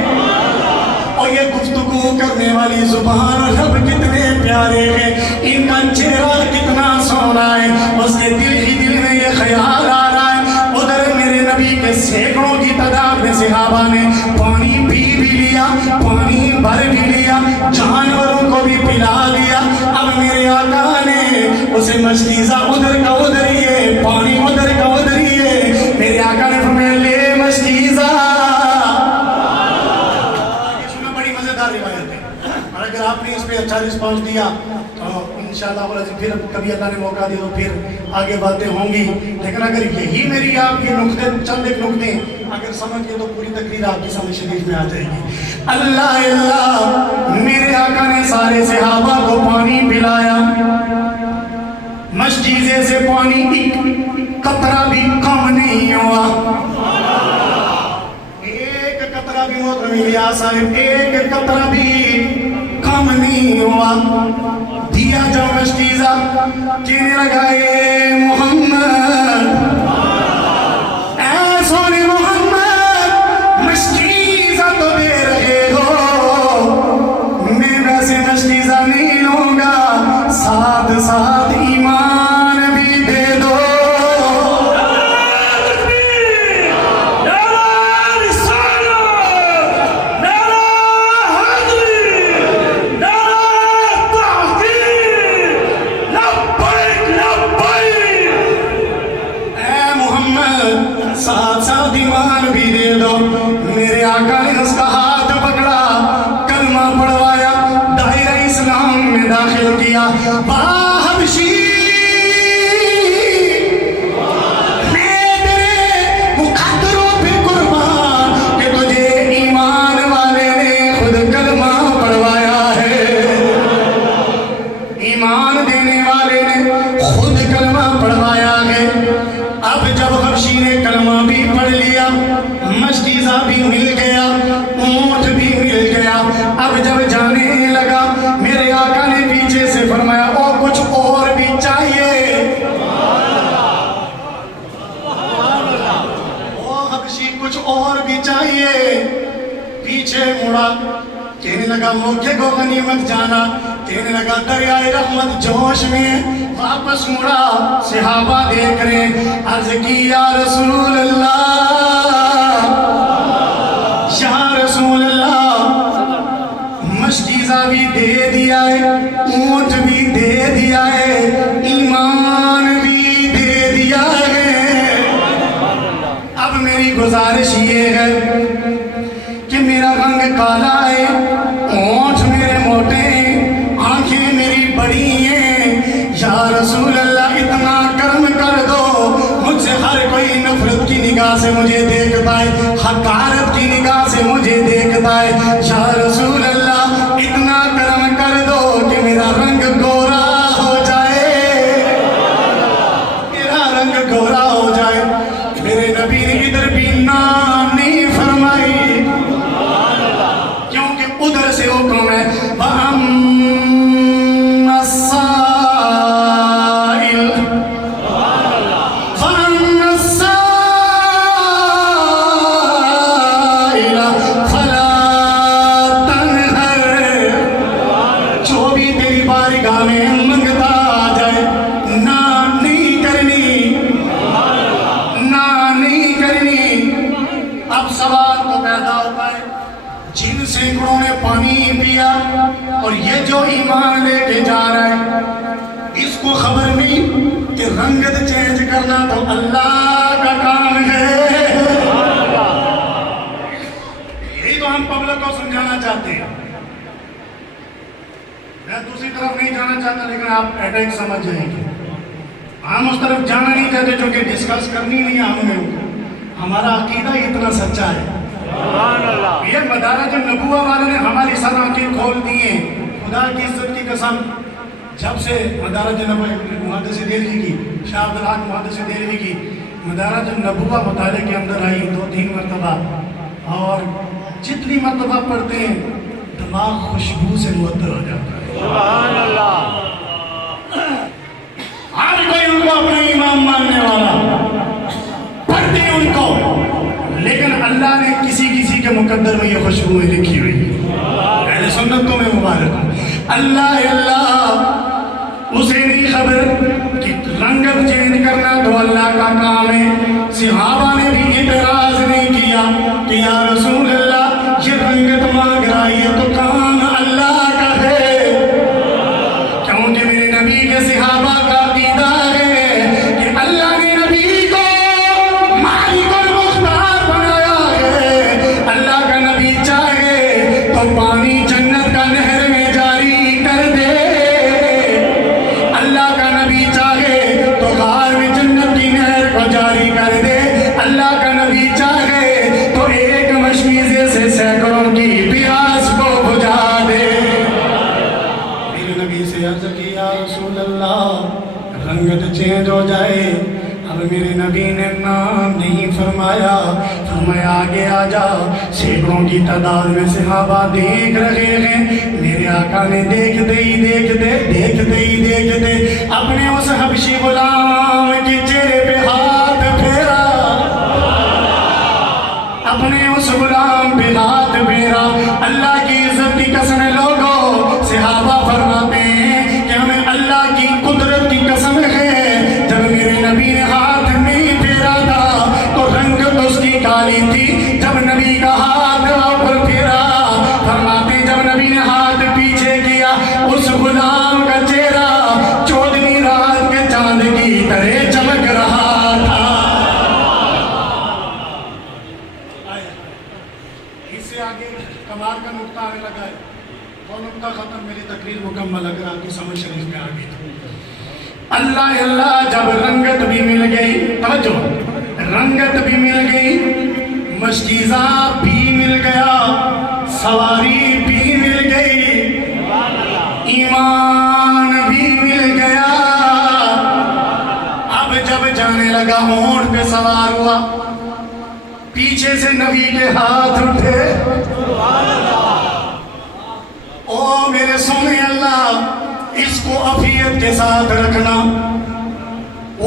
اور یہ گفتگو کرنے والی زبان اور رب کتنے پیارے ہیں، ان کا چہرہ کتنا سونا ہے، اس کے دل ہی دل میں یہ خیال آ رہا ہے، ادھر میرے نبی کے سینکڑوں کی تعداد میں صحابہ نے پانی پی بھی لیا، پانی بھر بھی لیا، جانوروں کو بھی پلا دیا، اب میرے آقا نے اسے مشکیزہ ادھر کا ادھر ہی ہے، پانی ادھر کا ادھر ہی ہے، میرے آقا نے فرمایا لے مشکیزہ، یہ سنا بڑی مزیدار روایت ہے، اور اگر آپ نے اس پہ اچھا رسپانس دیا تو انشاءاللہ پھر کبھی اللہ نے موقع دیا تو پھر آگے باتیں ہوں گی، لیکن اگر یہی میری آپ کے نقطے چند ایک نقطے اگر سمجھ گئے تو پوری تقریر آپ کی سمجھ شریف میں آ جائے گی۔ اللہ اللہ میرے آقا نے سارے صحابہ کو پانی پلایا، مشکیزے سے پانی ایک قطرہ بھی کم نہیں ہوا، ایک قطرہ بھی محترم الیاس صاحب ایک قطرہ بھی کم نہیں ہوا، دیا جب مشکیزہ کہنے لگا اے محمد، اے سونے محمد، مشکیزہ تو دے رہے ہو، میں ویسے مشکیزہ نہیں لوں گا، ساتھ ساتھ ایمان بھی دے دو، ساتھ ساتھ ایمان بھی دے دو، میرے آقا نے اس کا ہاتھ پکڑا، کلمہ پڑھوایا، دائرہ اسلام میں داخل کیا، حبشی میں تیرے مقدروں پہ قربان کہ تجھے ایمان والے نے خود کلمہ پڑھوایا ہے، ایمان دینے والے نے خود کلمہ پڑھوایا ہے، اب جب حبشی نے کلمہ بھی پڑھ لیا، مشکیزہ بھی مل گیا، اونٹ بھی مل گیا، اب جب جانے لگا میرے آقا نے پیچھے سے فرمایا او کچھ اور بھی چاہیے، او حبشی کچھ اور بھی چاہیے، پیچھے مڑا، کہنے لگا موقع کو غنیمت جانا، کہنے لگا دریائے رحمت جوش میں، واپس مڑا، صحابہ دیکھ رہے، عرض کی یا رسول اللہ، یا رسول اللہ، مشکیزہ بھی دے دیا ہے، اونٹ بھی دے دیا ہے، ایمان بھی دے دیا ہے، اب میری گزارش یہ ہے کہ میرا رنگ کالا ہے، اونٹ میرے موٹے ہیں، آنکھیں میری بڑی ہیں، یا رسول اللہ اتنا کرم کر دو، مجھ سے ہر کوئی نفرت کی نگاہ سے مجھے دیکھتا ہے، حقارت کی نگاہ سے مجھے دیکھتا ہے، یا رسول اللہ اتنا کرم کر دو کہ میرا رنگ گورا ہو جائے، میرا رنگ گورا ہو جائے، میرے نبی نے ادھر بھی نام نہیں فرمائی، کیونکہ ادھر سے حکم ہے جن سینکڑوں نے پانی پیا اور یہ جو ایمان لے کے جا رہا ہے، اس کو خبر نہیں کہ رنگت چینج کرنا تو اللہ کا کام ہے، یہی تو ہم پبلک کو سمجھانا چاہتے ہیں، میں دوسری طرف نہیں جانا چاہتا لیکن آپ اٹیک سمجھ جائیں گے. ہم اس طرف جانا نہیں چاہتے چونکہ ڈسکس کرنی نہیں ہے ہمیں. ہمارا عقیدہ اتنا سچا ہے. یہ مدارج النبوہ والے نے ہماری سر آنکھیں کھول دی ہیں. خدا کی عزت کی قسم جب سے مدارج النبوہ محدث دہلوی کی شاہ عبد الحق محدث دہلوی کی مدارج النبوہ مطالعے کے اندر آئی 2-3 مرتبہ اور جتنی مرتبہ پڑھتے ہیں دماغ خوشبو سے معطر ہو جاتا ہے. سبحان اللہ. ہر کوئی ان کو اپنا امام ماننے والا پڑھتے ہیں ان کو لیکن اللہ نے کسی کسی کے مقدر میں یہ خوشبوئیں لکھی ہوئی. اہل سنت کو میں مبارک ہوں. اللہ اسے نہیں خبر کہ رنگت چینج کرنا تو اللہ کا کام ہے. صحابہ نے بھی اعتراض نہیں کیا کہ یا رسول اللہ یہ رنگت مانگ رہا ہے تو کام اللہ کا ہے. کیونکہ میرے نبی کے صحابہ کا عقیدہ ہے کہ اللہ نے نبی کو مالک المختار بنایا ہے. اللہ کا نبی چاہے تو پانی جنت کا نہر میں جاری کر دے. اللہ کا نبی چاہے تو غار میں جنت کی نہر کو جاری کر دے. اللہ کا نبی چاہے تو ایک مشکیزے سے سینکڑوں کی پیاس کو بجھا دے. میرے نبی سے عرض کی یا رسول اللہ رنگت چینج ہو جائے. اب میرے نبی نے نام نہیں فرمایا. فرمایا آگے آ جا. سینکڑوں کی تعداد میں صحابہ دیکھ رہے ہیں. میرے آقا نے دیکھتے ہی اپنے اس حبشی غلام کے چہرے پہ ہاتھ پھیرا. اپنے اس غلام پہ ہاتھ پھیرا. اللہ کی عزت کی قسم لوگوں صحابہ فرماتے ہیں کہ ہمیں اللہ کی قدرت کی قسم ہے جب میرے نبی نے ہاتھ نہیں پھیرا تھا تو رنگت اس کی کالی تھی. جب نبی کا ہاتھ اوپر پھیرا فرماتے جب نبی نے ہاتھ پیچھے کیا اس غلام کا چہرہ چودھویں رات کے چاند کی طرح چمک رہا تھا. اس سے آگے کمال کا نقطہ آنے لگا ہے. وہ نقطہ ختم میری تقریر مکمل اگر آپ کی سمجھ شریف میں آ گئی تو اللہ جب رنگت بھی مل گئی. توجہ رنگت بھی مل گئی مشکیزہ بھی مل گیا سواری بھی مل گئی ایمان بھی مل گیا. اب جب جانے لگا اونٹ پہ سوار ہوا پیچھے سے نبی کے ہاتھ اٹھے. او میرے سونے اللہ اس کو عافیت کے ساتھ رکھنا.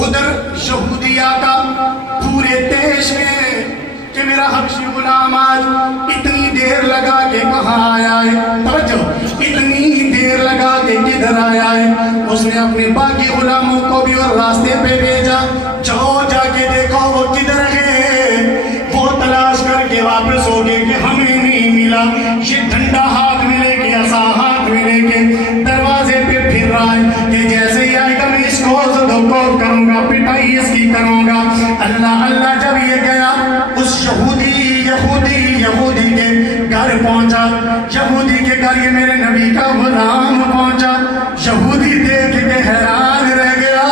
ادھر یہودیہ کا پورے دیش میں کہ میرا حبشی غلام آج اتنی دیر لگا کے کہاں آیا ہے. توجہ اتنی دیر لگا کے کدھر آیا ہے. اس نے اپنے باقی غلاموں کو بھی اور راستے پہ بھیجا جاؤ جا کے دیکھو وہ کدھر ہے. وہ تلاش کر کے واپس ہو گئے کہ ہمیں نہیں ملا. یہ ڈنڈا ہاتھ میں لے کے عصا ہاتھ میں لے کے دروازے پہ پھر رہا ہے کہ جیسے ہی آئے گا میں اس کو زدوکوب کروں گا پٹائی اس کی کروں گا. اللہ جب یہ گیا اس یہودی کے گھر پہنچا. یہودی کے گھر یہ میرے نبی کا غلام پہنچا. یہودی دیکھ کے حیران رہ گیا.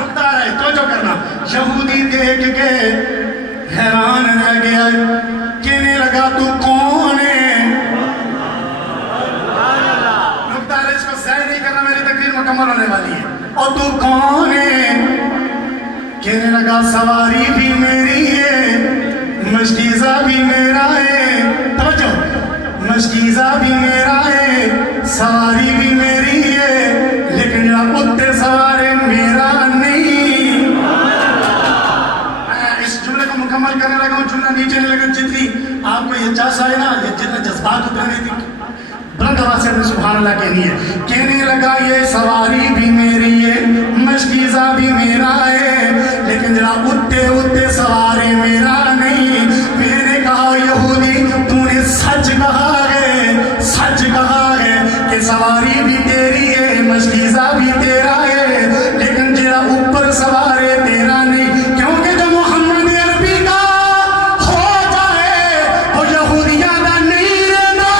رکتا رہے تو جو کرنا. یہودی دیکھ کے حیران رہ گیا کہنے لگا تو کون ہے. رکتا رہے اس کو ضائع نہیں کرنا میری تقریر مکمل ہونے والی ہے. اور تو کون ہے کہنے لگا سواری بھی میری ہے مشکیزہ بھی میرا ہے. توجہ مشکیزہ بھی میرا ہے سواری بھی میری ہے لیکن جب اتے سوارے میرا نہیں. میں اس جملے کو مکمل کرنے لگا ہوں. جملہ نیچے نہیں لگا جتنی آپ کو یہ چاس آئے نا یہ جتنے جذبات اترنے تھی بلند آواز سے سبحان اللہ کہنی ہے. کہنے لگا یہ سواری بھی میری ہے مشکیزہ بھی میرا ہے لیکن جناب اتے سواری میرا نہیں. میں نے کہا یہودی تو نے سچ کہا ہے کہ سواری بھی تیری ہے مشکیزہ بھی تیرا ہے لیکن جناب اوپر سوارے تیرا نہیں. کیونکہ جو محمد عربی کا ہو جائے وہ یہودیہ دا نہیں رہنا.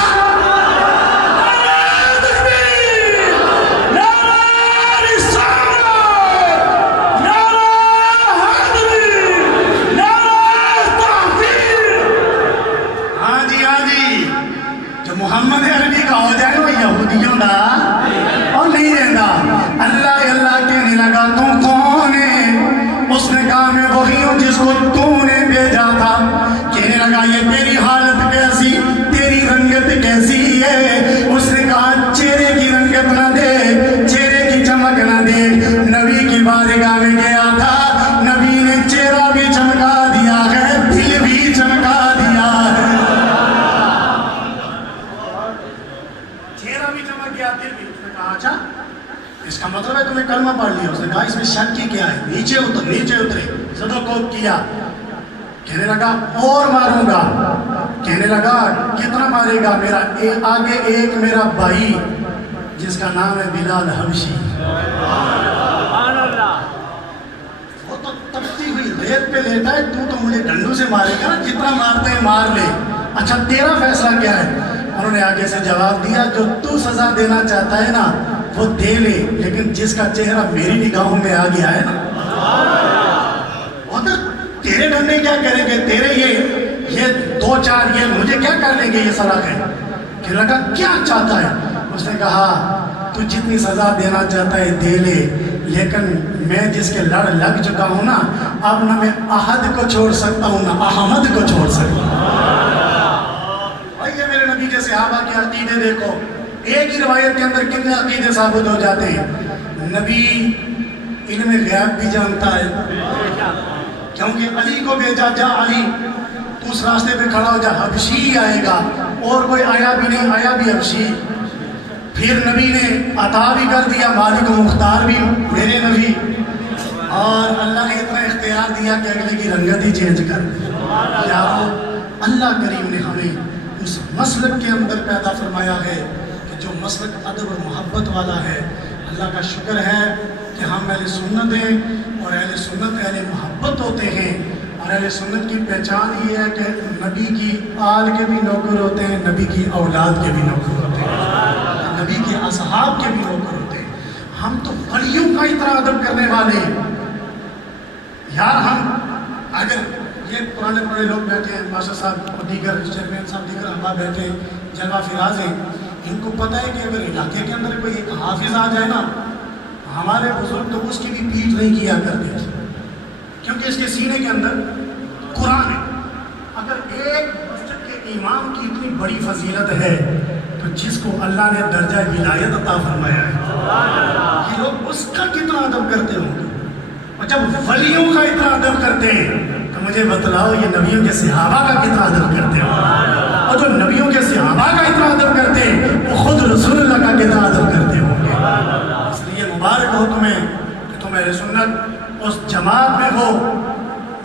دے عربی کا ہو جائے وہ یہودیوں دا اور نہیں رہتا. اللہ اللہ کہنے لگا تو کون ہے؟ اس نے کہا میں وہی ہوں جس کو تو نے بھیجا تھا. کہنے لگا یہ تیری حالت کیسی، تیری رنگت کیسی ہے؟ اس نے کہا چہرے کی رنگت نہ دے، چہرے کی چمک نہ دے. نبی کی بارگاہ میں گیا تھا، نبی نے چہرہ بھی چمکا دیا ہے، دل بھی چمکا دیا ہے. چہرہ بھی چمک گیا، دل بھی. اس نے کہا اچھا اس کا مطلب ہے تمہیں کلمہ پڑھ لیا. اس نے کہا اس میں شک کی کیا ہے؟ نیچے اترے صدقوت کیا. کہنے لگا اور ماروں گا. کہنے لگا کتنا مارے گا؟ میرا آگے ایک میرا بھائی جس کا نام ہے بلال حبشی، وہ تو تپتی ہوئی ریت پہ لیتا ہے، تو مجھے ڈنڈوں سے مارے گا، جتنا مارتے ہیں مار لے. اچھا تیرا فیصلہ کیا ہے؟ انہوں نے آگے سے جواب دیا جو تو سزا دینا چاہتا ہے نا وہ دے لے، لیکن جس کا چہرہ میری نگاہوں میں آ گیا ہے نا ادھر تیرے ڈنڈے کیا کریں گے، تیرے یہ دو چار یہ مجھے کیا کر لیں گے یہ صلاح ہے. کہ لگا کیا چاہتا ہے؟ اس نے کہا تو جتنی سزا دینا چاہتا ہے دے لے، لیکن میں جس کے لڑ لگ چکا ہوں نا اب نہ میں احد کو چھوڑ سکتا ہوں نہ احمد کو چھوڑ سکتا ہوں. میرے نبی کے صحابہ کے عقیدے دیکھو، ایک ہی روایت کے اندر کتنے عقیدے ثابت ہو جاتے ہیں. نبی علم غیب بھی جانتا ہے کیونکہ علی کو بھیجا، جا علی تو اس راستے پہ کھڑا ہو جا، حبشی آئے گا. اور کوئی آیا بھی نہیں، آیا بھی حبشی. پھر نبی نے عطا بھی کر دیا، مالک و مختار بھی میرے نبی. اور اللہ نے اتنا اختیار دیا کہ اگلے کی رنگت ہی چینج کر دی. یارو اللہ کریم نے ہمیں اس مسلک کے اندر پیدا فرمایا ہے کہ جو مسلک ادب اور محبت والا ہے. اللہ کا شکر ہے کہ ہم اہل سنت ہیں اور اہل سنت اہل محبت ہوتے ہیں. اور اہل سنت کی پہچان یہ ہے کہ نبی کی آل کے بھی نوکر ہوتے ہیں، نبی کی اولاد کے بھی نوکر ہوتے ہیں، نبی کے اصحاب کے بھی نوکر ہوتے ہیں. ہم تو ولیوں کا اتنا ادب کرنے والے ہیں یار. ہم اگر یہ پرانے لوگ بیٹھے ہیں، ماشاء صاحب اور دیگر چیئرمین صاحب، دیگر احباب بیٹھے ہیں، جلوہ فراز ہیں، ان کو پتہ ہے کہ اگر علاقے کے اندر کوئی ایک حافظ آ جائے نا ہمارے بزرگ تو اس کی بھی پیٹ نہیں کیا کرتے کیونکہ اس کے سینے کے اندر قرآن ہے. اگر ایک مسجد کے امام کی اتنی بڑی فضیلت ہے تو جس کو اللہ نے درجہ ولایت عطا فرمایا ہے یہ لوگ اس کا کتنا ادب کرتے ہوں گے. اور جب ولیوں کا اتنا ادب کرتے ہیں تو مجھے بتلاؤ یہ نبیوں کے صحابہ کا کتنا ادب کرتے ہوں. اور جو نبیوں کے صحابہ کا اتنا ادب کرتے ہیں وہ خود رسول اللہ کا کتنا ادب کرتے ہوں گے. اس لیے مبارک ہو تمہیں کہ تم اہل سنت اس جماعت میں ہو،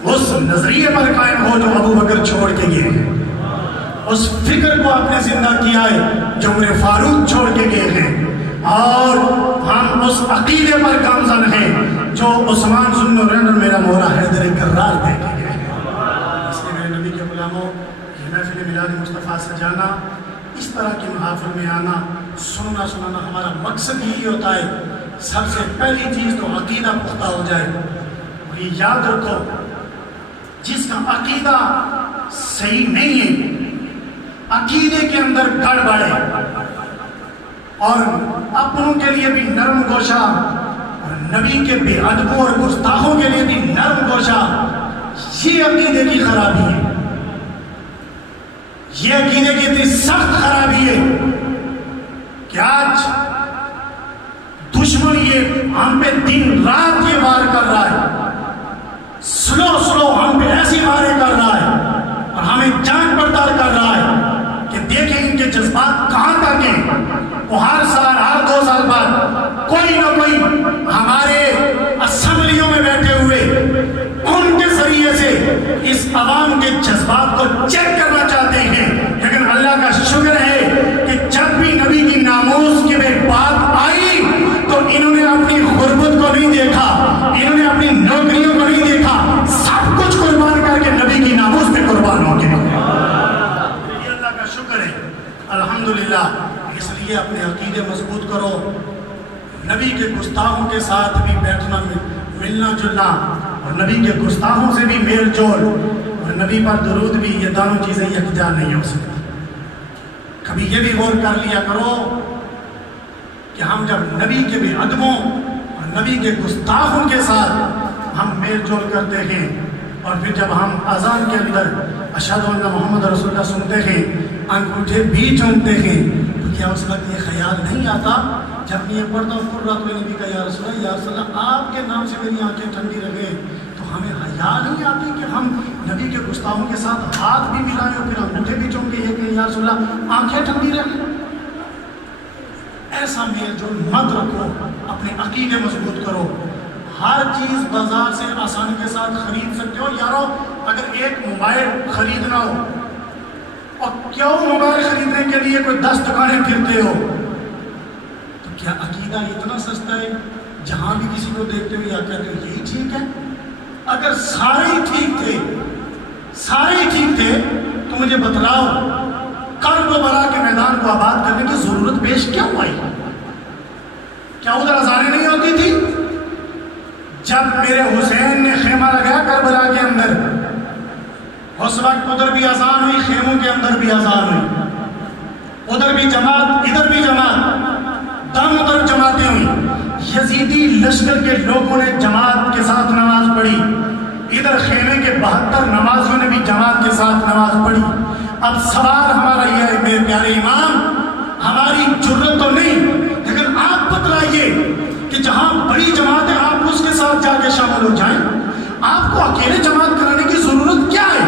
اس نظریے پر قائم ہو جو ابو بکر چھوڑ کے گئے ہیں، اس فکر کو آپ نے زندہ کیا ہے جو عمر فاروق چھوڑ کے گئے ہیں. اور ہم اس عقیدے پر گامزن ہیں جو عثمان ذو النورین اور میرا مولا حیدر کرار دے کے گئے ہیں. اس لیے میرے نبی کے غلاموں یہ محفل میلاد مصطفیٰ سجانا، اس طرح کی محافل میں آنا، سننا سنانا ہمارا مقصد یہی ہوتا ہے سب سے پہلی چیز تو عقیدہ پختہ ہو جائے. اور یہ یاد رکھو جس کا عقیدہ صحیح نہیں ہے، عقیدے کے اندر گڑبڑ ہے اور اپنوں کے لیے بھی نرم گوشہ اور نبی کے بے ادبوں اور گستاخوں کے لیے بھی نرم گوشہ، یہ عقیدے کی خرابی ہے. یہ عقیدے کی اتنی سخت خرابی ہے کہ آج دشمن یہ ہم پہ دن رات یہ وار کر رہا ہے، سلو ہم پہ ایسی وارے کر رہا ہے اور ہمیں جان پڑتال کر رہا ہے کہ دیکھیں ان کے جذبات کہاں تک ہیں. وہ ہر سال ہر 2 سال بعد کوئی نہ کوئی ہمارے اسمبلیوں میں بیٹھے ہوئے ان کے ذریعے سے اس عوام کے جذبات کو چیک کرنا چاہتے ہیں. لیکن اللہ کا شکر ہے کہ جب بھی نبی کی ناموس کی بات آئی تو انہوں نے اپنی غربت کو نہیں دیکھا، انہوں نے اپنی نوکریوں کو نہیں دیکھا، سب کچھ قربان کر کے نبی کی ناموس پہ قربان ہو گئے. یہ اللہ کا شکر ہے الحمدللہ. اس لیے اپنے عقیدے مضبوط کرو، نبی کے گستاخوں کے ساتھ بھی بیٹھنا ملنا جلنا اور نبی کے گستاخوں سے بھی میل جول اور نبی پر درود بھی، یہ دونوں چیزیں یکجا نہیں ہو سکتی. کبھی یہ بھی غور کر لیا کرو کہ ہم جب نبی کے بے ادبوں اور نبی کے گستاخوں کے ساتھ ہم میل جول کرتے ہیں، اور پھر جب ہم اذان کے اندر اشہد ان محمد رسول اللہ سنتے ہیں، انگوٹھے بھی چومتے ہیں، تو کیا اس وقت یہ خیال نہیں آتا جب میں یہ پڑھتا ہوں قرۃ العین نبی کا یا رسول اللہ آپ کے نام سے میری آنکھیں ٹھنڈی رہے، تو ہمیں حیا نہیں آتی کہ ہم نبی کے گستاخوں کے ساتھ ہاتھ بھی ملائیں اور پھر انگوٹھے بھی چوم کے یہ کہ یا رسول اللہ آنکھیں ٹھنڈی رہیں؟ ایسا میل جول مت رکھو، اپنے عقیدے مضبوط کرو۔ ہر چیز بازار سے آسانی کے ساتھ خرید سکتے ہو یارو، اگر ایک موبائل خریدنا ہو اور کیوں موبائل خریدنے کے لیے کوئی 10 دکانیں پھرتے ہو، تو کیا عقیدہ اتنا سستا ہے جہاں بھی کسی کو دیکھتے ہو یا کہتے ہو یہی ٹھیک ہے؟ اگر سارے ہی ٹھیک تھے تو مجھے بتلاؤ کرب و بلا کے میدان کو آباد کرنے کی ضرورت پیش کیا آئی؟ کیا ادھر اذانیں نہیں ہوتی تھی؟ جب میرے حسین نے خیمہ لگایا کربلا کے اندر، اس وقت ادھر بھی اذان ہوئی، خیموں کے اندر بھی اذان ہوئی، ادھر بھی جماعت ادھر بھی جماعت، دم ادھر جماعتیں ہوئی، یزیدی لشکر کے لوگوں نے جماعت کے ساتھ نماز پڑھی، ادھر خیمے کے 72 نمازیوں نے بھی جماعت کے ساتھ نماز پڑھی۔ اب سوال ہمارا یہ ہے میرے پیارے امام، ہماری جرت تو نہیں، لیکن آپ بتلائیے کہ جہاں بڑی جماعت ہے آپ اس کے ساتھ جا کے شامل ہو جائیں، آپ کو اکیلے جماعت کرانے کی ضرورت کیا ہے؟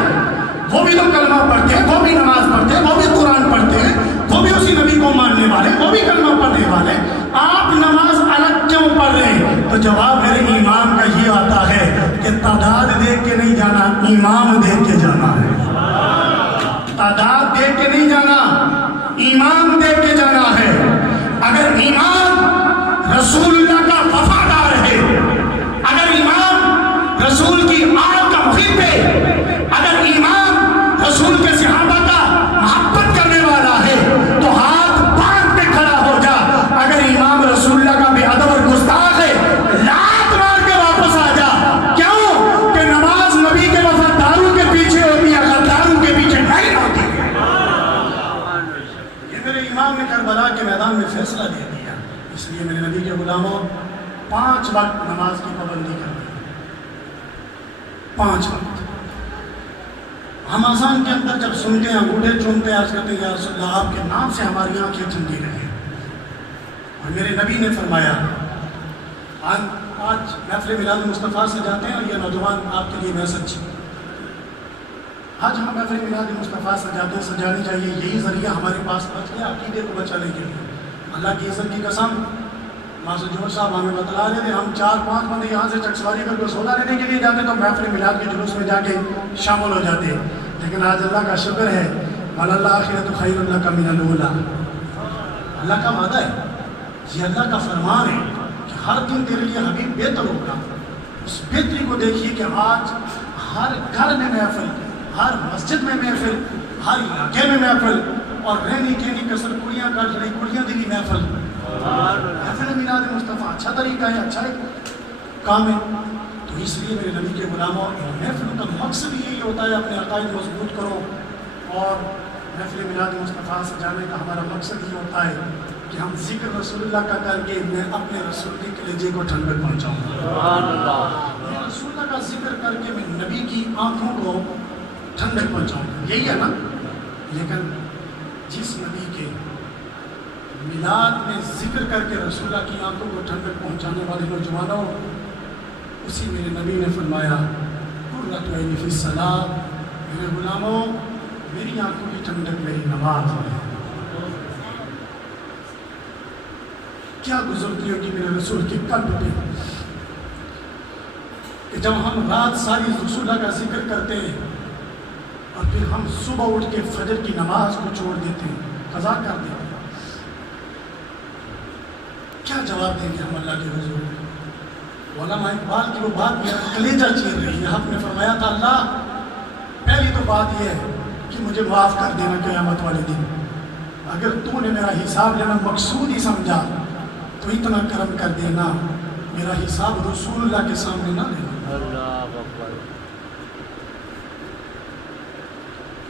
وہ بھی تو کلمہ پڑھتے ہیں، وہ بھی نماز پڑھتے ہیں، وہ بھی قرآن پڑھتے ہیں، وہ بھی اسی نبی کو ماننے والے، وہ بھی کلمہ پڑھنے والے، آپ نماز الگ کیوں پڑھ رہے ہیں؟ تو جواب میرے امام کا یہ آتا ہے کہ تعداد دیکھ کے نہیں جانا، امام دیکھ کے جانا ہے۔ تعداد دیکھ کے نہیں جانا، ایمان دیکھ کے جانا ہے۔ اگر ایمان رسول اللہ کا وفادار ہے، اگر ایمان رسول کی آل کا محب ہے، اگر ایمان رسول کے صحابہ کا محبت کرنے والا ہے، تو ہاتھ باندھ کے کھڑا ہو جا۔ اگر ایمان رسول اللہ کا بے ادب اور گستاخ ہے، لات مار کے واپس آ جا۔ کیوں کہ نماز نبی کے وفاداروں کے پیچھے ہوتی ہے، غداروں کے پیچھے نہیں ہوتی ہے۔ یہ میرے امام نے کربلا کے میدان میں فیصلہ دے دیا، اس لیے میرے نبی کے غلاموں 5 وقت نماز کی پابندی کر دی، 5 وقت۔ ہم آسان کے اندر جب سنتے ہیں، انگوٹھے چومتے ہیں، عرض کرتے ہیں یا رسول اللہ آپ کے نام سے ہماری آنکھیں ٹھنڈی رہیں، اور میرے نبی نے فرمایا آج محفل میلاد مصطفیٰ سے جاتے ہیں، اور یہ نوجوان آپ کے لیے میسج، آج ہم محفل میلاد مصطفیٰ سجاتے ہیں، سجانی چاہیے، یہی ذریعہ ہمارے پاس بچ گیا عقیدے کو بچانے کے لیے۔ اللہ کی عزت کی قسم، ماسٹر جوہر صاحب ہمیں بتلا رہے تھے، ہم 4-5 بندے یہاں سے چکسواری کر کے سودا لینے کے لیے جاتے تو محفل میلاد کے جلوس میں جا کے شامل ہو جاتے، لیکن آج اللہ کا شکر ہے وَلَلْآخِرَةُ خَيْرٌ لَكَ مِنَ الْأُولَىٰ، اللہ کا وعدہ ہے، یہ اللہ کا فرمان ہے کہ ہر دن تیرے لیے حبیب بہتر ہوگا۔ اس بہتری کو دیکھیے کہ آج ہر گھر میں محفل، ہر مسجد میں محفل، ہر علاقے میں محفل، اور رہنی کہنی کسر کڑیاں کاٹ رہی کڑیاں دی بھی محفل۔ محفل میلاد مصطفیٰ اچھا طریقہ ہے، اچھا کام ہے۔ تو اس لیے میرے نبی کے غلاموں، محفل کا مقصد یہی ہوتا ہے اپنے عقائد مضبوط کرو، اور محفل میلاد مصطفیٰ سے جانے کا ہمارا مقصد یہ ہوتا ہے کہ ہم ذکر رسول اللہ کا کر کے میں اپنے رسول کے کلیجے کو ٹھنڈک پہنچاؤں گا۔ میں رسول اللہ کا ذکر کر کے میں نبی کی آنکھوں کو ٹھنڈک پہنچاؤں گا، یہی ہے نا۔ لیکن جس نبی کے میلاد میں ذکر کر کے رسول اللہ کی آنکھوں کو ٹھنڈک پہنچانے والے نوجوانوں، اسی میرے نبی نے فرمایا قرۃ عینی فی الصلاۃ، میرے غلاموں میری آنکھوں کی ٹھنڈک میری نماز ہے۔ کیا گزرتی ہوگی میرے رسول کے قلب پہ کہ جب ہم رات ساری رسول اللہ کا ذکر کرتے ہیں اور پھر ہم صبح اٹھ کے فجر کی نماز کو چھوڑ دیتے ہیں، قضا کر دیتے ہیں، کیا جواب دیں گے ہم اللہ کے حضور؟ علامہ اقبال کی وہ بات میرا کلیجہ چیر رہی ہے۔ آپ نے فرمایا تھا اللہ پہلی تو بات یہ ہے کہ مجھے معاف کر دینا قیامت والے دن، اگر تو نے میرا حساب لینا مقصود ہی سمجھا تو اتنا کرم کر دینا میرا حساب رسول اللہ کے سامنے نہ لینا،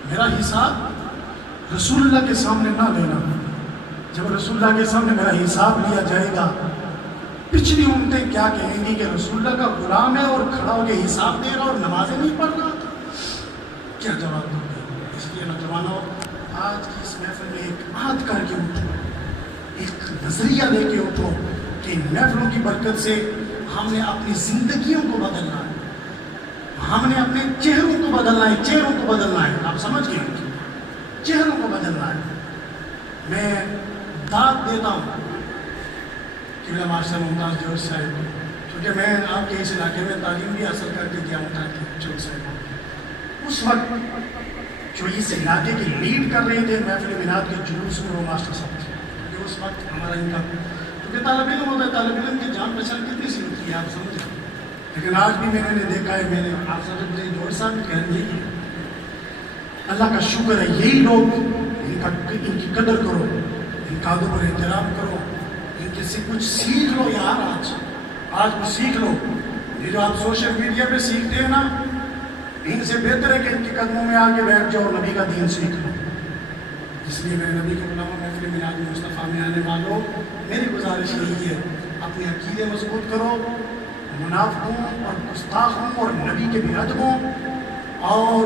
میرا حساب رسول اللہ کے سامنے نہ لینا. جب رسول اللہ کے سامنے میرا حساب لیا جائے گا، پچھلی امتیں کیا کہیں گی کہ رسول اللہ کا غلام ہے اور کھڑا ہو کے حساب دے رہا اور نمازیں نہیں پڑھ رہا تھا. کیا جواب دو گے؟ اس لیے نوجوانوں، آج کی اس محفل میں ایک عہد کر کے اٹھو، ایک نظریہ لے کے اٹھو کہ ان محفلوں کی برکت سے ہم نے اپنی زندگیوں کو بدلنا ہے، ہم نے اپنے چہروں کو بدلنا ہے، چہروں کو بدلنا ہے. آپ سمجھ گئے؟ چہروں کو بدلنا ہے. میں داد دیتا ہوں کہ ماسٹر ممتاز جوش صاحب، کیونکہ میں آپ کے اس علاقے میں تعلیم بھی حاصل کر کے گیا ہوں. تاکہ جوش صاحب اس وقت جو اس علاقے کی لیڈ کر رہے تھے محفل میلاد کے جلوس میں، وہ ماسٹر صاحب تھے. کیونکہ اس وقت ہمارا ان کا، کیونکہ طالب علم ہوتا ہے، طالب علم کی جان پہچان کتنی سی ہوتی ہے آپ سمجھیں. لیکن آج بھی میں نے دیکھا ہے، میں نے آپ سب جوش صاحب بھی کہہ رہے ہیں، اللہ کا شکر ہے یہی لوگ، ان کی قدر کرو، ان کا ادب اور احترام کرو، ان کے سے کچھ سیکھ لو یار. آج کچھ سیکھ لو. یہ جو آپ سوشل میڈیا پہ سیکھتے ہیں نا، ان سے بہتر ہے کہ ان کے قدموں میں آ کے بیٹھ جاؤ، نبی کا دین سیکھ لو. اس لیے میرے نبی کے غلاموں محفل میلاد مصطفیٰ میں آنے والوں، میری گزارش یہی ہے، اپنے عقیدے مضبوط کرو، منافقوں اور گستاخوں اور نبی کے بے ادبوں اور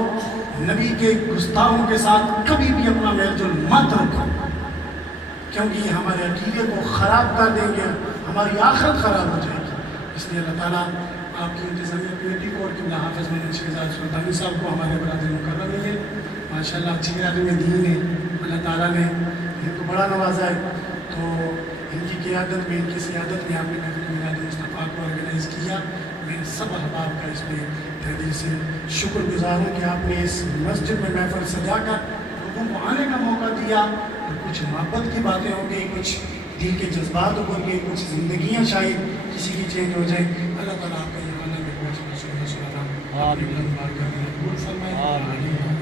نبی کے گستاخوں کے ساتھ کبھی بھی اپنا میل جول مت رکھو، کیونکہ یہ ہمارے عقیدے کو خراب کر دیں گے، ہماری آخرت خراب ہو جائے گی. اس لیے اللہ تعالیٰ آپ کی انتظامیہ کمیٹی کو اور قبلہ حافظ مولانا شہزاد سلطانی صاحب کو، ہمارے برادر مکرم ہے، ماشاء اللہ اچھی برادری میں دین ہے. اللہ تعالیٰ نے ان کو بڑا نوازا ہے. تو ان کی قیادت میں، ان کی سیادت میں آپ نے محفل میلاد مصطفیٰ کو آرگنائز کیا. میں سب احباب کا اس میں دل سے شکر گزار ہوں کہ آپ نے اس مسجد میں محفل سجا کر لوگوں کو آنے کا موقع دیا. کچھ محبت کی باتیں ہوں گی، کچھ دل کے جذبات ہوں گے، کچھ زندگیاں شاید کسی کی چینج ہو جائیں. اللہ تعالیٰ آپ کا یہ مانا میں پہنچنا سننا سنانا آپ نے فرمائے.